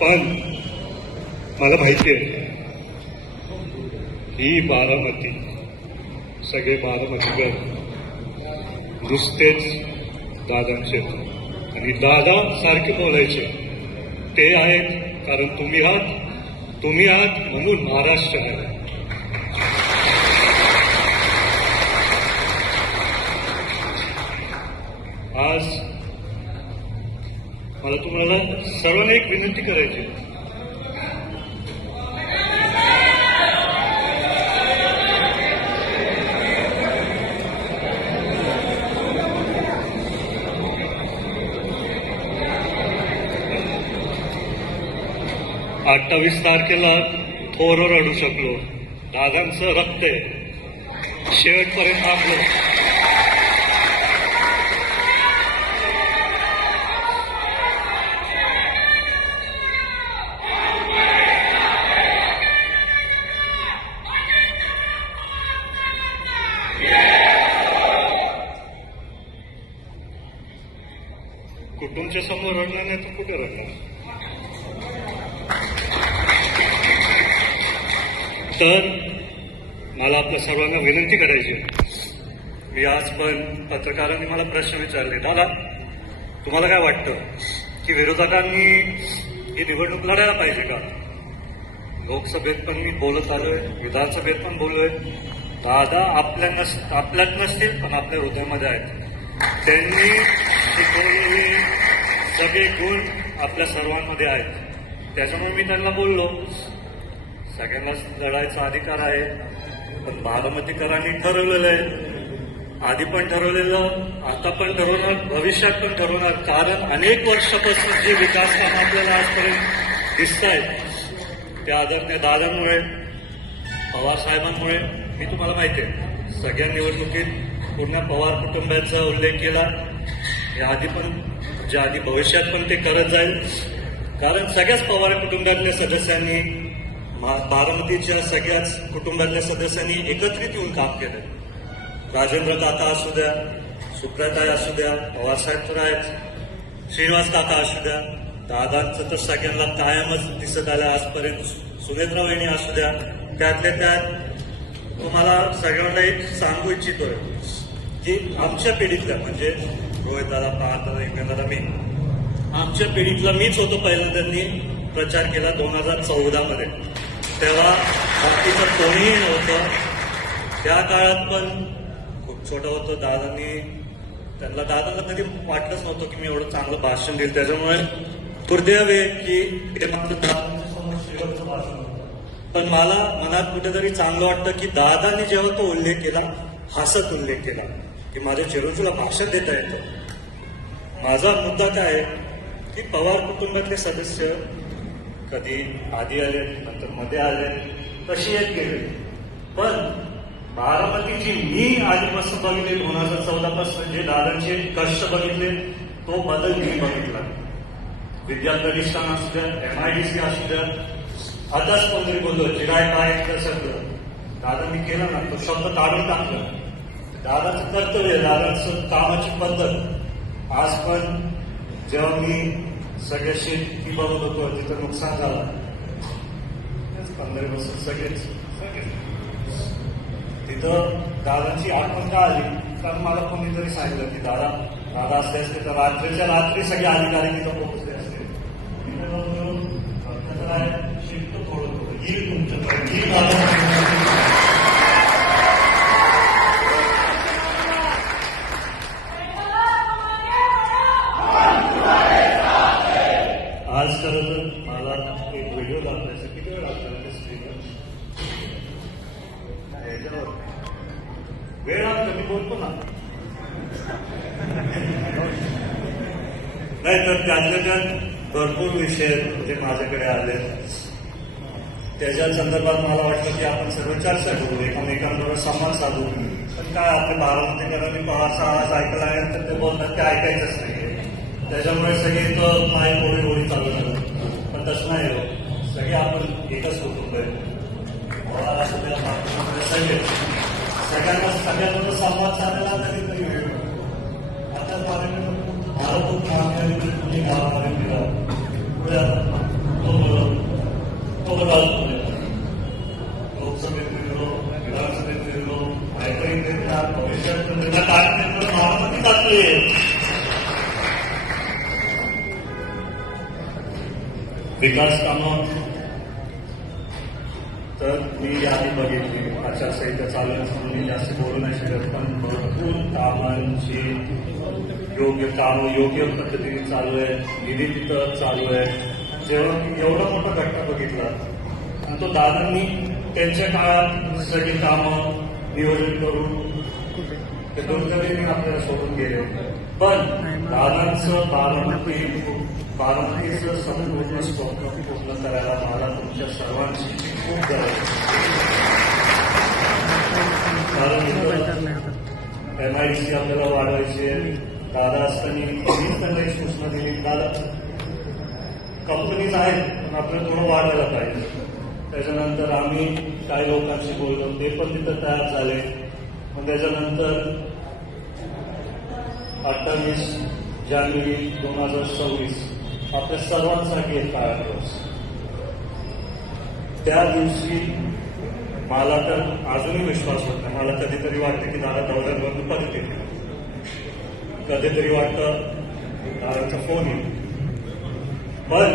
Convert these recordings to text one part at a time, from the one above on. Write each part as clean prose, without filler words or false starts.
पण मला माहिती आहे ही बारामती, सगळे बारामतीकर नुसतेच दादांचे आणि दादा सारखे बोलायचे ते आहेत कारण तुम्ही आहात म्हणून महाराष्ट्र आहे. आज मला तुम्हाला सर्वांना एक विनंती करायची. अठ्ठावीस तारखेला थोरवर अडू शकलो, दादांचं रक्त आहे, शेवटपर्यंत थांबलो. कुटुंबच्या समोर रडणार नाही तर कुठे रडणार. तर मला आपल्या सर्वांना विनंती करायची. मी आज पण पत्रकारांनी मला प्रश्न विचारले, दादा तुम्हाला काय वाटतं की विरोधकांनी ही निवडणूक लढायला पाहिजे का? लोकसभेत पण मी बोलत आलोय, विधानसभेत पण बोललोय. दादा आपल्यात नसतील पण आपल्या हृदयामध्ये आहेत. त्यांनी शिकवलेले सगळे गुण आपल्या सर्वांमध्ये आहेत. त्याच्यामुळे मी त्यांना बोललो सगळ्यांनाच लढायचा अधिकार आहे, पण बारामतीकरांनी ठरवलेलं आहे, आधी पण ठरवलेलं, आता पण ठरवणार, भविष्यात पण ठरवणार. कारण अनेक वर्षापासून जे विकास काम आपल्याला आजपर्यंत दिसत आहेत त्या आदरणीय दादांमुळे, पवार साहेबांमुळे. मी तुम्हाला माहिती आहे सगळ्या निवडणुकीत पूर्ण पवार कुटुंबाचा उल्लेख केला. याआधी पण आधी भविष्यात पण ते करत जाईल. कारण सगळ्याच पवार कुटुंबातल्या सदस्यांनी, बारामतीच्या सगळ्याच कुटुंबातल्या सदस्यांनी एकत्रित येऊन काम केलं. राजेंद्र काका असू द्या, सुप्रियाताई असू द्या, पवारसाहेब तर आहेत, श्रीनिवास काका असू द्या, दादांचं तर सगळ्यांना कायमच दिसत आलं आजपर्यंत. सुनेत्रा वहिनी असू द्या, त्यातल्या त्यात तुम्हाला सगळ्यांना एक सांगू इच्छितोय की आमच्या पिढीतल्या म्हणजे रोहित दादा, पाहता एकमेकांना मी, आमच्या पिढीतला मीच होतो पहिल्यांदा प्रचार केला 2014 मध्ये. तेव्हा बाकीचं कोणीही नव्हतं. त्या काळात पण खूप छोटं होतं. दादांना कधी वाटलंच नव्हतं की मी एवढं चांगलं भाषण देईल. त्याच्यामुळे दुर्दैव आहे की हे मात्र दादांच्या समोर शेवटचं भाषण होतं. पण मला मनात कुठेतरी चांगलं वाटतं की दादांनी जेव्हा तो उल्लेख केला, हसत उल्लेख केला की माझ्या चिरंजीला भाषण देता येतं. माझा मुद्दा काय आहे की पवार कुटुंबातले सदस्य कधी आधी आले, नंतर मध्ये आले, कशी येत गेले, पण बारामतीची मी आधीपासून बघितले 2014 पासून जे दादांचे कष्ट बघितले तो बदल मी बघितला. विद्या प्रतिष्ठान असू द्या, MIDC असू द्या, आताच कोणतरी बोललो जिराय काय शब्द दादांनी केला ना, तो शब्द काढून टाकला. दादाचं कर्तव्य, दादाचं कामाची पद्धत. आज पण जेव्हा मी सगळ्याशी ती बघत होतो तिथं नुकसान झालं, 15 वर्ष सगळेच तिथं दादांची आठवण का आली? कारण मला कोणीतरी सांगितलं की दादा असले असते तर रात्रीच्या रात्री सगळे अधिकारी तिथं पोहोचले असते. शिकतो थोडं येईल तुमच्याकडे. आज खरं तर मला एक व्हिडिओ दाखवायचा, किती वेळ लागतो स्क्रीनवर? ह्याच्यावर वेळ लागतो, मी बोलतो ना. नाही तर त्यातल्या त्यात भरपूर विषय जे माझ्याकडे आले त्याच्या संदर्भात मला वाटतं की आपण सर्व चर्चा करू, एकमेकांबरोबर संवाद साधू. पण काय आपल्या बारामतीकरांनी पवारचा आवाज ऐकला आहे तर ते बोलतात ते ऐकायचंच नाही. त्याच्यामुळे सगळे तर माय गोडी चालू झालं. पण तसं नाही हो, सगळे आपण एकच कुटुंब आहे. पवार असू द्या, सगळ्यांना सगळ्यांबरोबर संवाद साधायला कधीतरी वेळ. आता मला खूप मागणी गावामध्ये दिला पुढे विकास कामं तर मी यादी बघितली, आचारसंहिता चालू असताना मी जास्त बोलू नाही शकत, पण भरपूर कामांची योग्य पद्धतीने चालू आहे, निधी तिथं चालू आहे. जेव्हा मी एवढा मोठा घटना बघितला आणि तो दादांनी त्यांच्या काळात सगळी कामं नियोजन करून ते दुर्दैवाने आपल्याला सोडून गेले. पण दादांचं बारामतीचं संपूर्ण स्वप्न पूर्ण करायला मला तुमच्या सर्वांची खूप गरज आहे. MIDC आपल्याला वाढवायची आहे. दादा असताना त्यांनीच त्यांना एक सूचना दिली, दादा कंपनीज आहेत पण आपल्याला थोडं वाढवायला पाहिजे. त्याच्यानंतर आम्ही काही लोकांशी बोललो, ते पण तिथं तयार झाले. पण त्याच्यानंतर 28 जानेवारी 2026 आपल्या सर्वांसाठी एक काळा दिवस. त्या दिवशी मला तर अजूनही विश्वास होत नाही. मला कधीतरी वाटतं की दादा दौऱ्यांवरून परत येते, कधीतरी वाटतं दादाचा फोन येईल. पण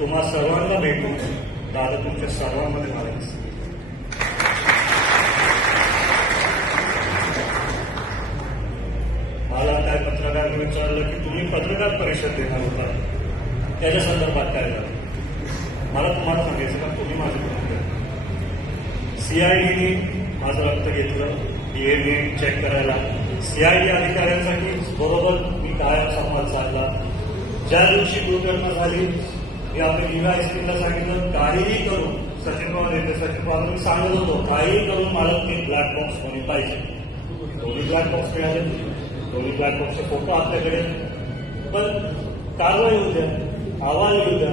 तुम्हा सर्वांना भेटून दादा तुमच्या सर्वांमध्ये मला दिसते. मला काय पत्रकारांनी विचारलं की तुम्ही पत्रकार परिषद देणार होता, त्याच्या संदर्भात काय झालं. मला तुम्हाला सांगायचं का, तुम्ही माझं CIDने माझं रक्त घेतलं, DNA चेक करायला. CID अधिकाऱ्यांसाठी बरोबर मी कायम संवाद साधला. ज्या दिवशी दुर्घटना झाली मी आपल्या निवा एसपीला सांगितलं, काहीही करून सचिन पवार येते, सचिन पवार मी सांगत होतो काहीही करून मला ते ब्लॅक बॉक्स होणे पाहिजे. दोन्ही ब्लॅक बॉक्स मिळाले, दोन्ही ब्लॅक बॉक्सचे फोटो आपल्याकडे. पण कारवाई होऊ द्या, अहवाल येऊ द्या.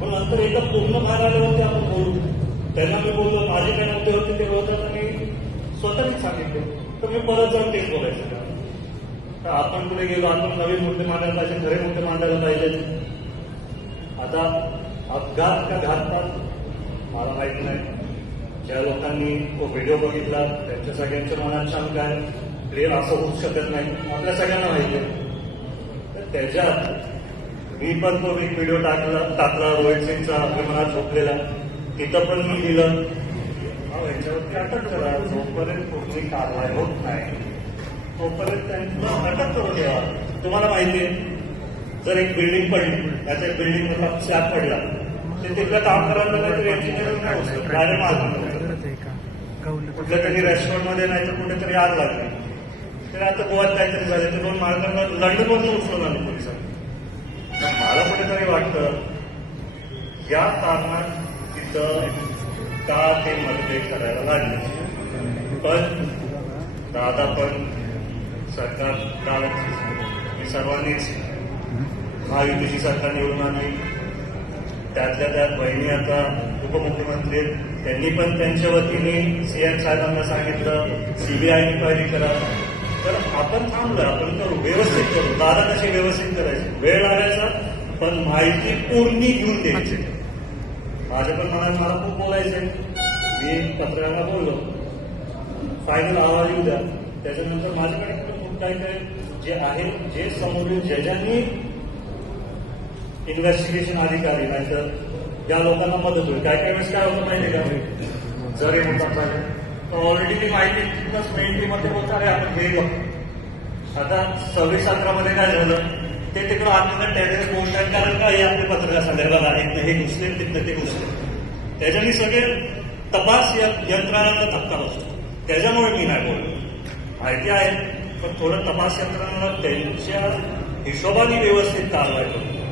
पण नंतर एकदा पूर्ण बाहेर आल्यावरती आपण बोलू. त्यांना मी बोललो, माझे काय मुद्दे होते ते बोलताना मी स्वतःच सांगितले, तर मी परत जाऊन तेच बोलायचं. तर आपण पुढे गेलो, आपण नवीन मुद्दे मांडायला पाहिजे, खरे मुद्दे मांडायला पाहिजे. आता अपघात का घातपात मला माहित नाही. ज्या लोकांनी तो व्हिडिओ बघितला त्यांच्या सगळ्यांच्या मनात शंका आहे, क्लिअर असं होऊ शकत नाही, आपल्या सगळ्यांना माहिती आहे. तर त्याच्यात मी पण तो एक व्हिडिओ टाकला रोहित सिंगचा विमानात झोपलेला, तिथं पण मी लिहिलं यांच्यावरती अटक करा. जोपर्यंत कुठली कारवाई होत नाही तोपर्यंत त्यांना अटक करून द्यावा. तुम्हाला माहिती आहे, जर एक बिल्डिंग पडली, त्याच्या बिल्डिंग मधला स्लॅब पडला, ते तिथल्या कामगारांना काहीतरी इंजिनिअरिंग नाही होऊ शकत, डायरेक्ट मारलं. कुठल्या तरी रेस्टॉरंटमध्ये नाही तर कुठेतरी आग लागली. तर आता गोव्यात काहीतरी झाले, ते दोन मार्गांना लंडनमधून उचलून आले पोलिसांनी. मला कुठेतरी वाटतं या कारणात तिथं का ते मतभेद करायला लागले. पण दादा पण सरकार मी सर्वांनीच महायुतीची सरकार निवडून आणली. त्यातल्या त्यात बहिणी आता उपमुख्यमंत्री, त्यांनी पण त्यांच्या वतीने CM साहेबांना सांगितलं CBI इन्क्वायरी करा. तर आपण थांबलोय, आपण करू, व्यवस्थित करू. दादा कशी व्यवस्थित करायची, वेळ लागायचा पण माहिती पूर्ण घेऊन द्यायची. माझ्या पण मनात मला खूप बोलायचंय, मी पत्रकारांना बोललो फायनल अहवाल येऊ द्या. त्याच्यानंतर माझ्याकडे पण खूप काही काही जे आहे, जे समोरील जजांनी इन्व्हेस्टिगेशन अधिकारी नाही तर ज्या लोकांना मदत होईल. काय वेळेस काय होतं माहिती का, जर हे होतात तर ऑलरेडी ती माहिती तिथंच मेन टीमध्ये होतं, अरे आपण हे बघ. आता 26-17 काय झालं, ते तिकडं आतमध्ये टेरेस बोलतात, कारण काय आपले पत्रकार संदर्भात आहेत, हे घुसले तिथनं ते घुसले. त्याच्याने सगळे तपास यंत्रणांना धक्का बसतो. त्याच्यामुळे मी नाही बोललो. माहिती आहे पण थोडं तपास यंत्रणांना त्यांच्या हिशोबाने व्यवस्थित कारवाई करतो.